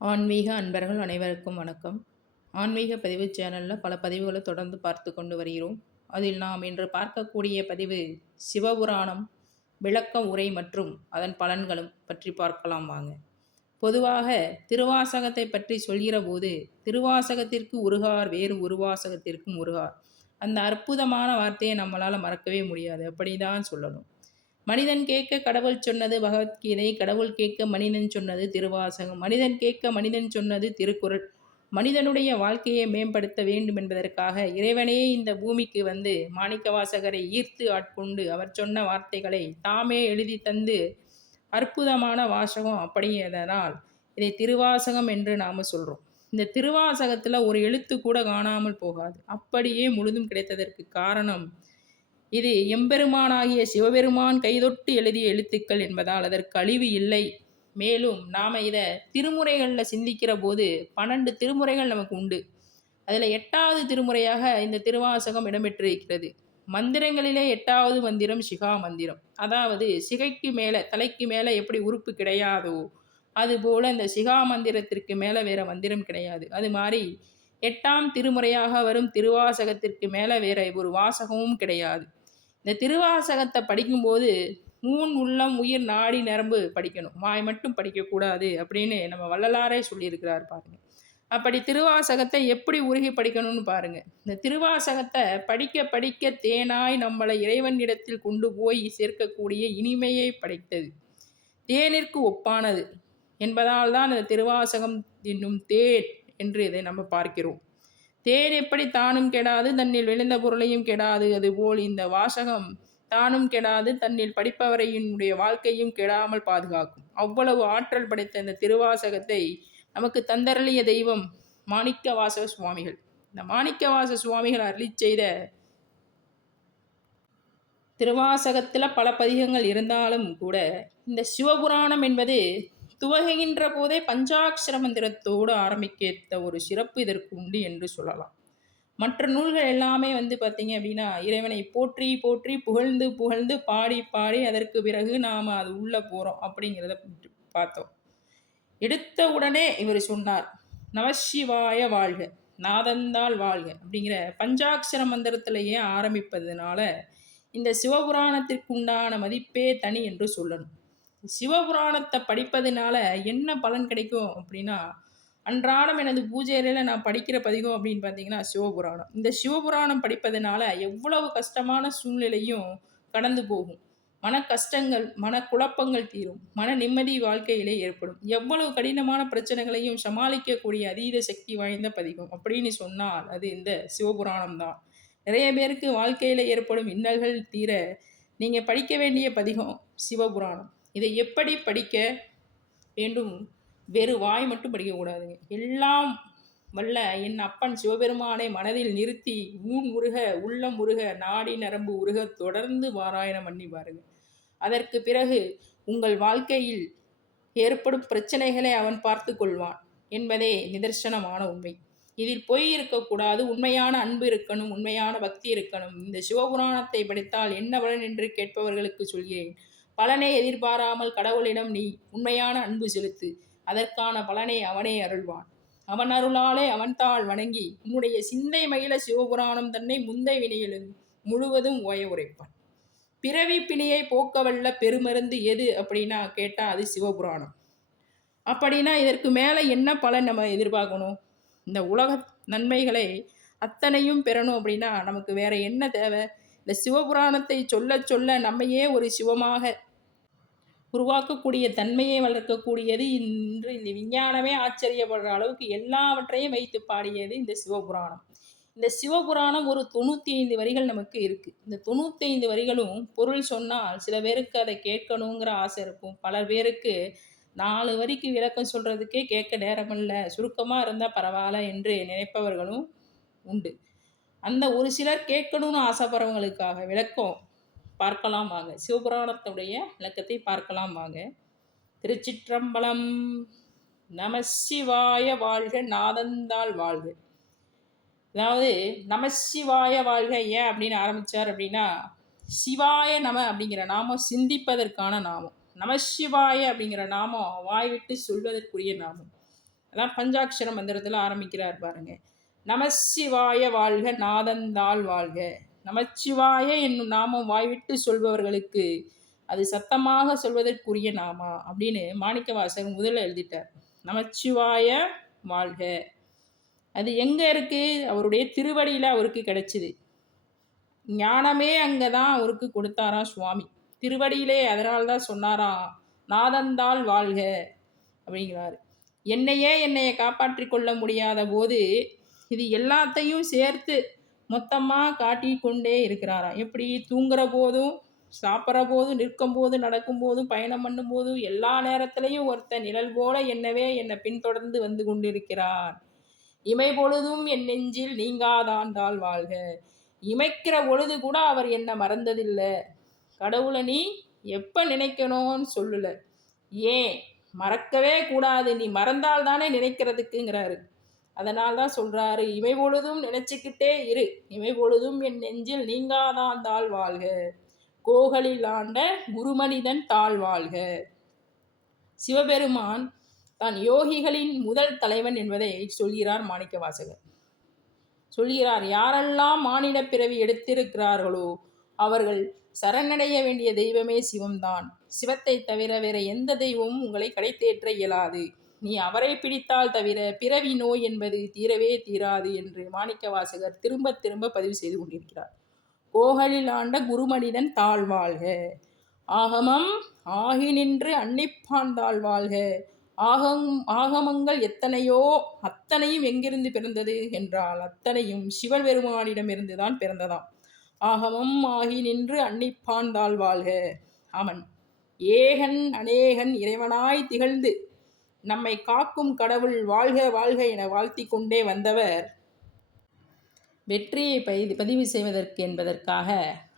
ஆன்மீக அன்பர்கள் அனைவருக்கும் வணக்கம். ஆன்மீக பதிவு சேனலில் பல பதிவுகளை தொடர்ந்து பார்த்து கொண்டு வருகிறோம். அதில் நாம் இன்று பார்க்கக்கூடிய பதிவு சிவபுராணம் விளக்க உரை மற்றும் அதன் பலன்களும் பற்றி பார்க்கலாம் வாங்க. பொதுவாக திருவாசகத்தை பற்றி சொல்கிற போது திருவாசகத்திற்கு உருகார் வேறு உருவாசகத்திற்கும் உருகார். அந்த அற்புதமான வார்த்தையை நம்மளால் மறக்கவே முடியாது, அப்படிதான் சொல்லணும். மனிதன் கேட்க கடவுள் சொன்னது பகவத்கீதை, கடவுள் கேட்க மனிதன் சொன்னது திருவாசகம், மனிதன் கேட்க மனிதன் சொன்னது திருக்குறள். மனிதனுடைய வாழ்க்கையை மேம்படுத்த வேண்டும் என்பதற்காக இறைவனே இந்த பூமிக்கு வந்து மாணிக்கவாசகரை ஈர்த்து ஆட்கொண்டு அவர் சொன்ன வார்த்தைகளை தாமே எழுதி தந்து அற்புதமான வாசகம். அப்படிங்கிறதனால் இதை திருவாசகம் என்று நாம் சொல்கிறோம். இந்த திருவாசகத்தில் ஒரு எழுத்து கூட காணாமல் போகாது, அப்படியே முழுதும் கிடைத்ததற்கு காரணம் இது எம்பெருமானாகிய சிவபெருமான் கைதொட்டு எழுதிய எழுத்துக்கள் என்பதால் அதற்கு அழிவு இல்லை. மேலும் நாம் இதை திருமுறைகளில் சிந்திக்கிற போது 12 திருமுறைகள் நமக்கு உண்டு. அதில் 8வது திருமுறையாக இந்த திருவாசகம் இடம்பெற்றிருக்கிறது. மந்திரங்களிலே 8வது மந்திரம் சிகா மந்திரம். அதாவது சிகைக்கு மேலே, தலைக்கு மேலே எப்படி உறுப்பு கிடையாதோ அதுபோல் இந்த சிகா மந்திரத்திற்கு மேலே வேறு மந்திரம் கிடையாது. அது மாதிரி 8ஆம் திருமுறையாக வரும் திருவாசகத்திற்கு மேலே வேற ஒரு வாசகமும் கிடையாது. இந்த திருவாசகத்தை படிக்கும்போது ஊன் உள்ளம் உயிர் நாடி நரம்பு படிக்கணும், வாய் மட்டும் படிக்கக்கூடாது அப்படின்னு நம்ம வள்ளலாரே சொல்லியிருக்கிறார் பாருங்க. அப்படி திருவாசகத்தை எப்படி உருகி படிக்கணும்னு பாருங்க. இந்த திருவாசகத்தை படிக்க படிக்க தேனாய் நம்மளை இறைவனிடத்தில் கொண்டு போய் சேர்க்கக்கூடிய இனிமையை படைத்தது, தேனிற்கு ஒப்பானது என்பதால் தான் இந்த திருவாசகம் என்னும் தேன் என்று இதை நம்ம பார்க்கிறோம். தேன் எப்படி தானும் கெடாது தன்னில் விளைந்த பொருளையும் கெடாது, அதுபோல் இந்த வாசகம் தானும் கெடாது தன்னில் படிப்பவரையினுடைய வாழ்க்கையும் கெடாமல் பாதுகாக்கும். அவ்வளவு ஆற்றல் படைத்த இந்த திருவாசகத்தை நமக்கு தந்தரளிய தெய்வம் மாணிக்கவாசக சுவாமிகள். இந்த மாணிக்கவாசக சுவாமிகள் அருளி செய்த திருவாசகத்தில் பல பதிகங்கள் இருந்தாலும் கூட இந்த சிவபுராணம் என்பது துவங்குகின்ற போதே பஞ்சாட்சர மந்திரத்தோடு ஆரம்பிக்க ஒரு சிறப்பு இதற்கு உண்டு என்று சொல்லலாம். மற்ற நூல்கள் எல்லாமே பார்த்திங்க அப்படின்னா இறைவனை போற்றி போற்றி புகழ்ந்து புகழ்ந்து பாடி பாடி அதற்கு பிறகு நாம் அது உள்ளே போகிறோம் அப்படிங்கிறத பார்த்தோம். எடுத்த உடனே இவர் சொன்னார், நமசிவாய வாழ்க நாதந்தாள் வாழ்க அப்படிங்கிற பஞ்சாட்சர மந்திரத்திலேயே ஆரம்பிப்பதுனால இந்த சிவபுராணத்திற்கு உண்டான மதிப்பே தனி என்று சொல்லணும். சிவபுராணத்தை படிப்பதனால என்ன பலன் கிடைக்கும் அப்படின்னா, அன்றாடம் எனது பூஜை அறையில் நான் படிக்கிற பதிகம் அப்படின்னு பார்த்தீங்கன்னா சிவபுராணம். இந்த சிவபுராணம் படிப்பதனால எவ்வளவு கஷ்டமான சூழ்நிலையும் கடந்து போகும், மன கஷ்டங்கள் மன குழப்பங்கள் தீரும், மன நிம்மதி வாழ்க்கையிலே ஏற்படும், எவ்வளவு கடினமான பிரச்சனைகளையும் சமாளிக்கக்கூடிய அதீத சக்தி வாய்ந்த பதிகம் அப்படின்னு சொன்னால் அது இந்த சிவபுராணம் தான். நிறைய பேருக்கு வாழ்க்கையில் ஏற்படும் இன்னல்கள் தீர நீங்கள் படிக்க வேண்டிய பதிகம் சிவபுராணம். இதை எப்படி படிக்க வேண்டும்? வெறு வாய் மட்டும் படிக்கக்கூடாதுங்க. எல்லாம் வல்ல என் அப்பன் சிவபெருமானை மனதில் நிறுத்தி ஊன் உருக உள்ளம் உருக நாடி நரம்பு உருக தொடர்ந்து பாராயணம் பண்ணி பாருங்க. அதற்கு பிறகு உங்கள் வாழ்க்கையில் ஏற்படும் பிரச்சனைகளை அவன் பார்த்து கொள்வான் என்பதே நிதர்சனமான உண்மை. இதில் பொய் இருக்கக்கூடாது, உண்மையான அன்பு இருக்கணும், உண்மையான பக்தி இருக்கணும். இந்த சிவபுராணத்தை படித்தால் என்ன பலன் என்று கேட்பவர்களுக்கு சொல்கிறேன், பலனை எதிர்பாராமல் கடவுளிடம் நீ உண்மையான அன்பு செலுத்து, அதற்கான பலனை அவனே அருள்வான். அவன் அருளாலே அவன்தாள் வணங்கி உன்னுடைய சிந்தை மகிழ சிவபுராணம் தன்னை முந்தை வினையிலும் முழுவதும் ஓய உரைப்பான். பிறவி பிணியை போக்கவல்ல பெருமருந்து எது அப்படின்னா கேட்டால் அது சிவபுராணம். அப்படின்னா இதற்கு மேலே என்ன பலன் நம்ம எதிர்பார்க்கணும்? இந்த உலக நன்மைகளை அத்தனையும் பெறணும் அப்படின்னா நமக்கு வேற என்ன தேவை? இந்த சிவபுராணத்தை சொல்ல சொல்ல நம்மையே ஒரு சிவமாக உருவாக்கக்கூடிய தன்மையை வளர்க்கக்கூடியது. இன்று இந்த விஞ்ஞானமே ஆச்சரியப்படுற அளவுக்கு எல்லாவற்றையும் வைத்து பாடியது இந்த சிவபுராணம். இந்த சிவபுராணம் ஒரு 95 வரிகள் நமக்கு இருக்குது. இந்த 95 வரிகளும் பொருள் சொன்னால் சில பேருக்கு அதை கேட்கணுங்கிற ஆசை இருக்கும், பல பேருக்கு 4 வரிக்கு விளக்கம் சொல்கிறதுக்கே கேட்க நேரமில்ல, சுருக்கமாக இருந்தால் பரவாயில்ல என்று நினைப்பவர்களும் உண்டு. அந்த ஒரு சிலர் கேட்கணும்னு ஆசைப்படுறவங்களுக்காக விளக்கம் பார்க்கலாம் வாங்க. சிவபுராணத்துடைய விளக்கத்தை பார்க்கலாம் வாங்க. திருச்சிற்றம்பலம். நமசிவாய வாழ்க நாதந்தாள் வாழ்க. அதாவது நமசிவாய வாழ்க ஏன் அப்படின்னு ஆரம்பித்தார் அப்படின்னா, சிவாய நம அப்படிங்கிற நாமம் சிந்திப்பதற்கான நாமம், நமசிவாய அப்படிங்கிற நாமம் வாய் விட்டு சொல்வதற்குரிய நாமம். அதான் பஞ்சாட்சர மந்திரத்தில் ஆரம்பிக்கிறார் பாருங்க. நமசிவாய வாழ்க, நாதந்தாள் வாழ்க. நமச்சிவாய என்னும் நாமம் வாய்விட்டு சொல்பவர்களுக்கு அது சத்தமாக சொல்வதற்குரிய நாமா அப்படின்னு மாணிக்கவாசகர் முதல்ல எழுதிட்டார். நமச்சிவாய வாழ்க. அது எங்கே இருக்குது? அவருடைய திருவடியில் அவருக்கு கிடைச்சிது. ஞானமே அங்கே தான் அவருக்கு கொடுத்தாராம் சுவாமி திருவடியிலே. அதனால்தான் சொன்னாராம் நாதந்தாள் வாழ்க அப்படிங்கிறாரு. என்னையை காப்பாற்றி கொள்ள முடியாத போது இது எல்லாத்தையும் சேர்த்து மொத்தமாக காட்டி கொண்டே இருக்கிறாராம். எப்படி? தூங்குற போதும், சாப்பிட்ற போதும், நிற்கும் போது, நடக்கும் போதும், பயணம் பண்ணும் போதும், எல்லா நேரத்திலையும் ஒருத்தன் நிழல் போல என்னை பின்தொடர்ந்து வந்து கொண்டிருக்கிறான். இமை பொழுதும் என் நெஞ்சில் நீங்காதாண்டால் வாழ்க. இமைக்கிற பொழுது கூட அவர் என்னை மறந்ததில்லை. கடவுளை நீ எப்போ நினைக்கணும்னு சொல்லலை. ஏன் மறக்கவே கூடாது, நீ மறந்தால் தானே நினைக்கிறதுக்குங்கிறாரு. அதனால் தான் சொல்கிறாரு, இவை பொழுதும் நினச்சிக்கிட்டே இரு, இவை பொழுதும் என் நெஞ்சில் நீங்காதான் தாழ் வாழ்க. கோகளில் ஆண்ட குருமனிதன் தாழ் வாழ்க. சிவபெருமான் தான் யோகிகளின் முதல் தலைவன் என்பதை சொல்கிறார் மாணிக்கவாசகர். சொல்கிறார், யாரெல்லாம் மானிட பிறவி எடுத்திருக்கிறார்களோ அவர்கள் சரணடைய வேண்டிய தெய்வமே சிவம்தான். சிவத்தை தவிர வேற எந்த தெய்வமும் உங்களை கடை தேற்ற இயலாது. நீ அவரை பிடித்தால் தவிர பிறவி நோய் என்பது தீரவே தீராது என்று மாணிக்கவாசகர் திரும்ப திரும்ப பதிவு செய்து கொண்டிருக்கிறார். கோகளில் ஆண்ட குருமனிதன் தாழ்வாழ்க. ஆகமம் ஆகி நின்று அன்னிப்பான் தாழ்வாழ்க. ஆகமங்கள் எத்தனையோ, அத்தனையும் எங்கிருந்து பிறந்தது என்றால் அத்தனையும் சிவபெருமானிடமிருந்து தான் பிறந்ததாம். ஆகமம் ஆகி நின்று அன்னிப்பான் தாழ்வாழ்க. அவன் ஏகன் அநேகன் இறைவனாய் திகழ்ந்து நம்மை காக்கும் கடவுள் வாழ்க வாழ்க என வாழ்த்தி கொண்டே வந்தவர் வெற்றியை பதிவு செய்வதற்கு என்பதற்காக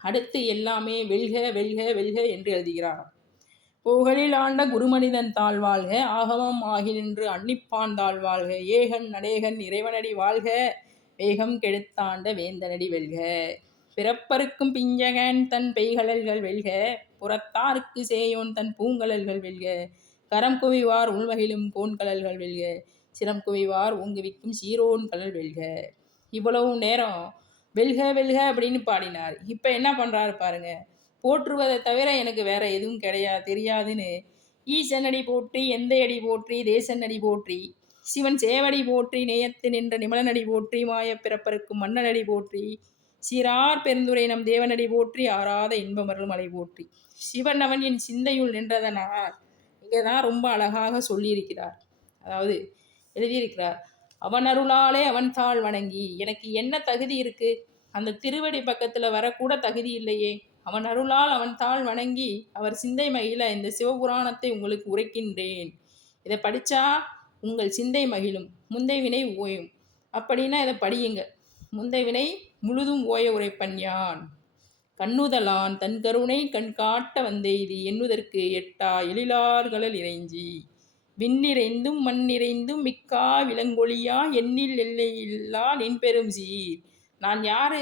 அடுத்து எல்லாமே வெல்க வெல்க வெல்க என்று எழுதுகிறார். புகழில் ஆண்ட குருமனிதன் தாழ்வாழ்க. ஆகமம் ஆகி நின்று அன்னிப்பான் தாழ்வாழ்க. ஏகன் அநேகன் இறைவனடி வாழ்க. வேகம் கெடுத்தாண்ட வேந்தனடி வெல்க. பிறப்பருக்கும் பிஞ்சகன் தன் பெய்கழல்கள் வெல்க. புறத்தாருக்கு சேயோன் தன் பூங்கழல்கள் வெல்க. கரம் குவிவார் உள்மகிழும் கோன்கழல்கள் வெல்க. சிரம் குவிவார் ஊங்குவிக்கும் சீரோன் கழல் வெல்க. இவ்வளவு நேரம் வெல்க வெல்க அப்படின்னு பாடினார். இப்போ என்ன பண்ணுறாரு பாருங்க. போற்றுவதை தவிர எனக்கு வேற எதுவும் தெரியாதுன்னு ஈசனடி போற்றி, எந்த அடி போற்றி, தேசனடி போற்றி, சிவன் சேவடி போற்றி, நேயத்து நின்ற நிமலனடி போற்றி, மாய பிறப்பருக்கும் மன்னனடி போற்றி, சீரார் பெருந்துரை நம் தேவனடி போற்றி, ஆறாத இன்பமருள் மலை போற்றி. சிவன் அவன் என் சிந்தையுள் நின்றதனால் இங்கே தான் ரொம்ப அழகாக சொல்லியிருக்கிறார். அதாவது எழுதியிருக்கிறார், அவன் அருளாலே அவன் தாழ் வணங்கி. எனக்கு என்ன தகுதி இருக்கு? அந்த திருவடி பக்கத்தில் வரக்கூட தகுதி இல்லையே. அவன் அருளால் அவன் தாழ் வணங்கி அவர் சிந்தை மகிழ இந்த சிவபுராணத்தை உங்களுக்கு உரைக்கின்றேன். இதை படித்தா உங்கள் சிந்தை மகிழும், முந்தை வினை ஓயும். அப்படின்னா இதை படியுங்க. முந்தை வினை முழுதும் ஓய உரைப்பன் யான். கண்ணுதலான் தன் கருணை கண் காட்ட வந்தெய்தி எண்ணுதற்கு எட்டா எழிலார்களல் இறைஞ்சி விண்ணிறைந்தும் மண்ணிறைந்தும் மிக்கா விலங்கொழியா எண்ணில் எல்லையில்லா நின் பெரும் சீர். நான் யாரு?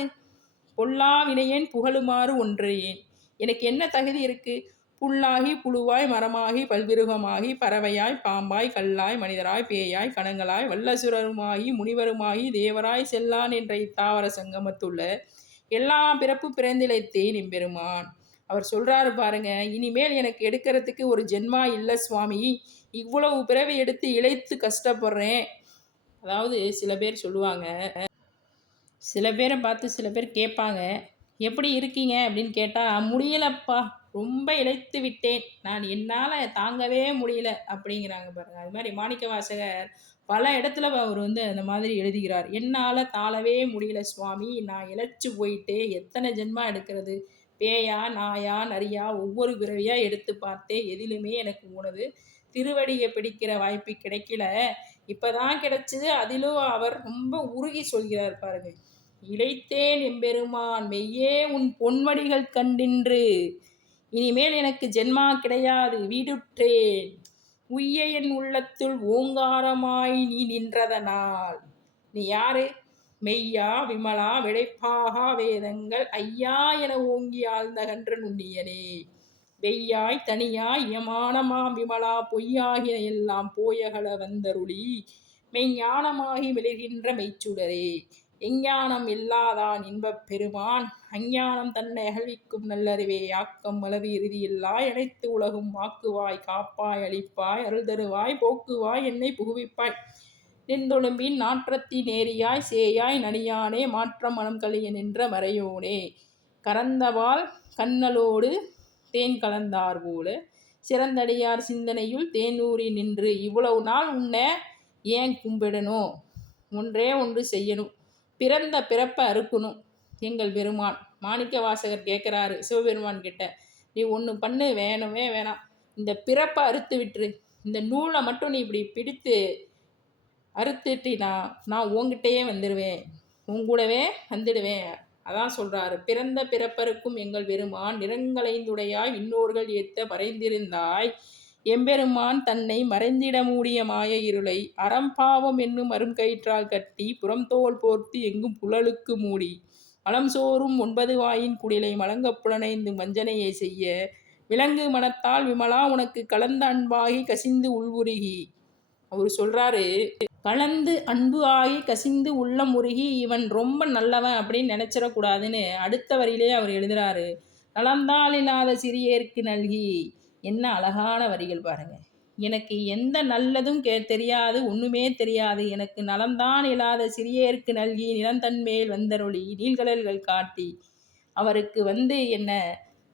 பொல்லா வினையேன் புகழுமாறு ஒன்றையேன். எனக்கு என்ன தகுதி இருக்கு? புல்லாகி புழுவாய் மரமாகி பல்விருகமாகி பறவையாய் பாம்பாய் கல்லாய் மனிதராய் பேயாய் கணங்களாய் வல்லசுரருமாகி முனிவருமாகி தேவராய் செல்லான் என்ற இத்தாவர சங்கமத்துள்ள எல்லா பிறப்பு பிறந்திழைத்தேன் எம்பெருமான். அவர் சொல்றாரு பாருங்க, இனிமேல் எனக்கு எடுக்கிறதுக்கு ஒரு ஜென்மா இல்லை சுவாமி, இவ்வளவு பிறவி எடுத்து இழைத்து கஷ்டப்படுறேன். அதாவது சில பேர் சொல்லுவாங்க, சில பேரை பார்த்து சில பேர் கேட்பாங்க, எப்படி இருக்கீங்க அப்படின்னு கேட்டால், முடியலப்பா, ரொம்ப இழைத்து விட்டேன், நான் என்னால் தாங்கவே முடியல அப்படிங்கிறாங்க பாருங்கள். அது மாதிரி மாணிக்கவாசகர் பல இடத்துல அவர் அந்த மாதிரி எழுதுகிறார். என்னால் தாழவே முடியல சுவாமி, நான் இழைச்சி போயிட்டே, எத்தனை ஜென்மா எடுக்கிறது, பேயா நாயா நரியா ஒவ்வொரு பிறவியாக எடுத்து பார்த்தேன், எதிலுமே எனக்கு உனது திருவடியை பிடிக்கிற வாய்ப்பு கிடைக்கல, இப்போ தான் கிடைச்சிது. அதிலும் அவர் ரொம்ப உருகி சொல்கிறார் பாருங்க. இழைத்தேன் எம்பெருமான் மெய்யே உன் பொன்வடிகள் கண்டின்று, இனிமேல் எனக்கு ஜென்மா கிடையாது, வீடுற்றேன் உய்ய என் உள்ளத்துள் ஓங்காரமாய் நீ நின்றதனால். நீ யாரு? மெய்யா விமலா விடைப்பாகா வேதங்கள் ஐயா என ஓங்கி ஆழ்ந்தகன்ற நுண்ணியனே. வெய்யாய் தனியாய் யமானமாம் விமலா பொய்யாகிய எல்லாம் போயகல வந்தருளி மெய்ஞானமாகி மிளிர்கின்ற மெய்ச்சுடரே எஞ்ஞானம் இல்லாதான் இன்பப் பெருமான் அஞ்ஞானம் தன்னை அகழ்விக்கும் நல்லறிவே ஆக்கம் அளவு இறுதியில்லாய் அனைத்து உலகும் வாக்குவாய் காப்பாய் அளிப்பாய் அருள் தருவாய் போக்குவாய் என்னை புகுவிப்பாய் நின்றொழும்பின் நாற்றத்தின் நேரியாய் சேயாய் நனியானே மாற்றம் மனம் கழிய நின்ற மறையோனே கறந்தபால் கண்ணலோடு தேன் கலந்தார் போல சிறந்தடியார் சிந்தனையுள் தேனூறி நின்று இவ்வளவு நாள் உன்னை ஏன் கும்பிடணும், ஒன்றே ஒன்று செய்யணும், பிறந்த பிறப்பை அறுக்கணும். எங்கள் பெருமான் மாணிக்க வாசகர் கேட்குறாரு சிவபெருமான் கிட்ட, நீ ஒன்று பண்ணு, வேணவே வேணாம், இந்த பிறப்பை அறுத்து விட்டுரு, இந்த நூலை மட்டும் நீ இப்படி பிடித்து அறுத்துட்டினா நான் உங்ககிட்டயே வந்துடுவேன், உங்கூடவே வந்துடுவேன். அதான் சொல்கிறாரு, பிறந்த பிறப்பருக்கும் எங்கள் பெருமான் நிறங்களைந்துடையாய் இன்னோர்கள் ஏத்த மறைந்திருந்தாய் எம்பெருமான் தன்னை மறைந்திட மூடிய மாய இருளை அறம்பாவம் என்னும் அருங்கயிற்றால் கட்டி புறம்தோல் போர்த்து எங்கும் புலலுக்கு மூடி மலம் சோறும் 9 வாயின் குடிலை மலங்கப் புலனைந்து வஞ்சனையை செய்ய விலங்கு மனத்தால் விமலா உனக்கு கலந்த அன்பாகி கசிந்து உள்வுருகி. அவர் சொல்றாரு, கலந்து அன்பு ஆகி கசிந்து உள்ளம் உருகி இவன் ரொம்ப நல்லவன் அப்படின்னு நினைச்சிடக்கூடாதுன்னு அடுத்த வரியிலே அவர் எழுதுறாரு. நலந்தால் இல்லாத சிறியேற்கு நல்கி. என்ன அழகான வரிகள் பாருங்க. எனக்கு எந்த நல்லதும் தெரியாது, ஒண்ணுமே தெரியாது, எனக்கு நலம்தான் இல்லாத சிறியேற்கு நல்கி நிலந்தன்மேல் வந்தருளி நீள்கடல்கள் காட்டி. அவருக்கு என்ன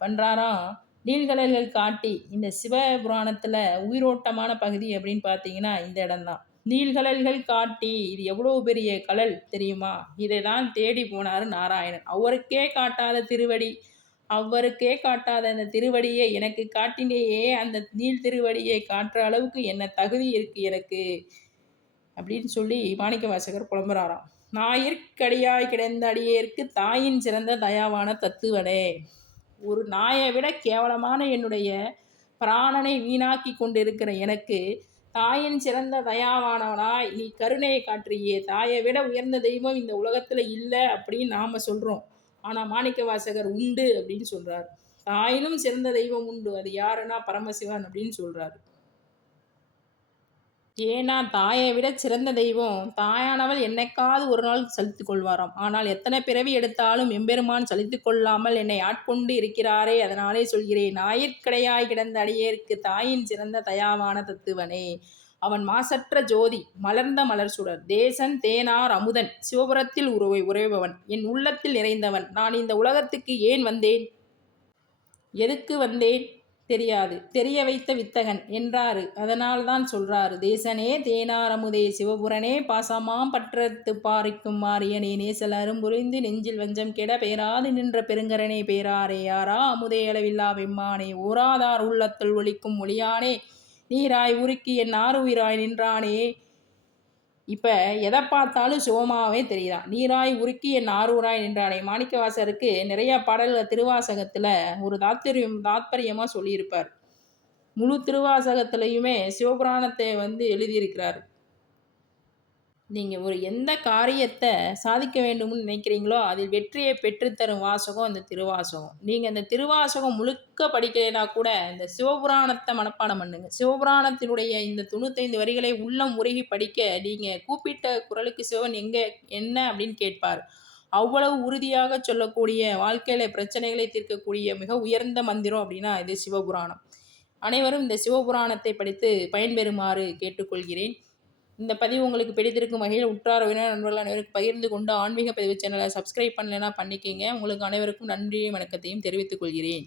பண்றாராம், நீள்கடல்கள் காட்டி. இந்த சிவபுராணத்துல உயிரோட்டமான பகுதி அப்படின்னு பார்த்தீங்கன்னா இந்த இடம்தான். நீள்கடல்கள் காட்டி, இது எவ்வளோ பெரிய கடல் தெரியுமா? இதை தான் தேடி போனார் நாராயணன். அவருக்கே காட்டாத திருவடி, அவருக்கே காட்டாத அந்த திருவடியை எனக்கு காட்டினேயே, அந்த நீள் திருவடியை காட்டுற அளவுக்கு என்ன தகுதி இருக்கு எனக்கு அப்படின்னு சொல்லி மாணிக்க வாசகர் புலம்புறாராம். நாயிற்கடியாய் கிடந்த அடியேற்கு தாயின் சிறந்த தயாவான தத்துவனே. ஒரு நாயை விட கேவலமான என்னுடைய பிராணனை வீணாக்கி கொண்டிருக்கிற எனக்கு தாயின் சிறந்த தயாவானவனாய் நீ கருணையை காட்டுறியே. தாயை விட உயர்ந்த தெய்வம் இந்த உலகத்துல இல்லை அப்படின்னு நாம சொல்றோம். ஆனால் மாணிக்க வாசகர் உண்டு அப்படின்னு சொல்றாரு. தாயினும் சிறந்த தெய்வம் உண்டு, அது யாருன்னா பரமசிவன் அப்படின்னு சொல்றாரு. ஏன்னா தாயை விட சிறந்த தெய்வம் தாயானவள் என்னைக்காவது ஒரு நாள் சலித்து கொள்வாராம். ஆனால் எத்தனை பிறவி எடுத்தாலும் எம்பெருமான் சலித்து கொள்ளாமல் என்னை ஆட்கொண்டு இருக்கிறாரே, அதனாலே சொல்கிறேன், நாயிற்கடையாய் கிடந்த அடியேற்கு தாயின் சிறந்த தயாவான தத்துவனே. அவன் மாசற்ற ஜோதி, மலர்ந்த மலர் சுடர், தேசன் தேனார் அமுதன், சிவபுரத்தில் உறைபவன், என் உள்ளத்தில் நிறைந்தவன். நான் இந்த உலகத்துக்கு ஏன் வந்தேன், எதுக்கு வந்தேன் தெரியாது, தெரிய வைத்த வித்தகன் என்றாரு. அதனால்தான் சொல்றாரு, தேசனே தேனார் அமுதே சிவபுரனே பாசமாம் பற்றத்து பாரிக்கும் மாரியனே நேசல் அரும்புரிந்து நெஞ்சில் வஞ்சம் கெட பேராது நின்ற பெருங்கரனே பேராரே யாரா அமுதே அளவில்லா வெம்மானே ஓராதார் உள்ளத்துள் ஒளிக்கும் ஒளியானே நீராய் உருக்கி என் ஆறுயிராய் நின்றானே. இப்போ எதை பார்த்தாலும் சிவமாவே தெரியுதான். நீராய் உருக்கி என் ஆரூராய் நின்றானே. மாணிக்கவாசருக்கு நிறைய பாடல்கள் திருவாசகத்தில் ஒரு தாத்பரியமாக சொல்லியிருப்பார். முழு திருவாசகத்திலையுமே சிவபுராணத்தை எழுதியிருக்கிறார். நீங்கள் ஒரு எந்த காரியத்தை சாதிக்க வேண்டும்னு நினைக்கிறீங்களோ அதில் வெற்றியை பெற்றுத்தரும் வாசகம் அந்த திருவாசகம். நீங்கள் அந்த திருவாசகம் முழுக்க படிக்கலைன்னா கூட இந்த சிவபுராணத்தை மனப்பாடம் பண்ணுங்க. சிவபுராணத்தினுடைய இந்த 95 வரிகளை உள்ளம் உருகி படிக்க நீங்கள் கூப்பிட்ட குரலுக்கு சிவன் என்ன அப்படின்னு கேட்பார். அவ்வளவு உறுதியாக சொல்லக்கூடிய, வாழ்க்கையில் பிரச்சனைகளை தீர்க்கக்கூடிய மிக உயர்ந்த மந்திரம் அப்படின்னா இது சிவபுராணம். அனைவரும் இந்த சிவபுராணத்தை படித்து பயன்பெறுமாறு கேட்டுக்கொள்கிறேன். இந்த பதிவு உங்களுக்கு பிடித்திருக்கும் வகையில் உற்றார் உறவினர் நண்பர்கள் அனைவருக்கும் பகிர்ந்து கொண்டு ஆன்மீக பதிவு சேனலை சப்ஸ்கிரைப் பண்ணலைன்னா பண்ணிக்கிங்க. உங்களுக்கு அனைவருக்கும் நன்றியும் வணக்கத்தையும் தெரிவித்துக் கொள்கிறேன்.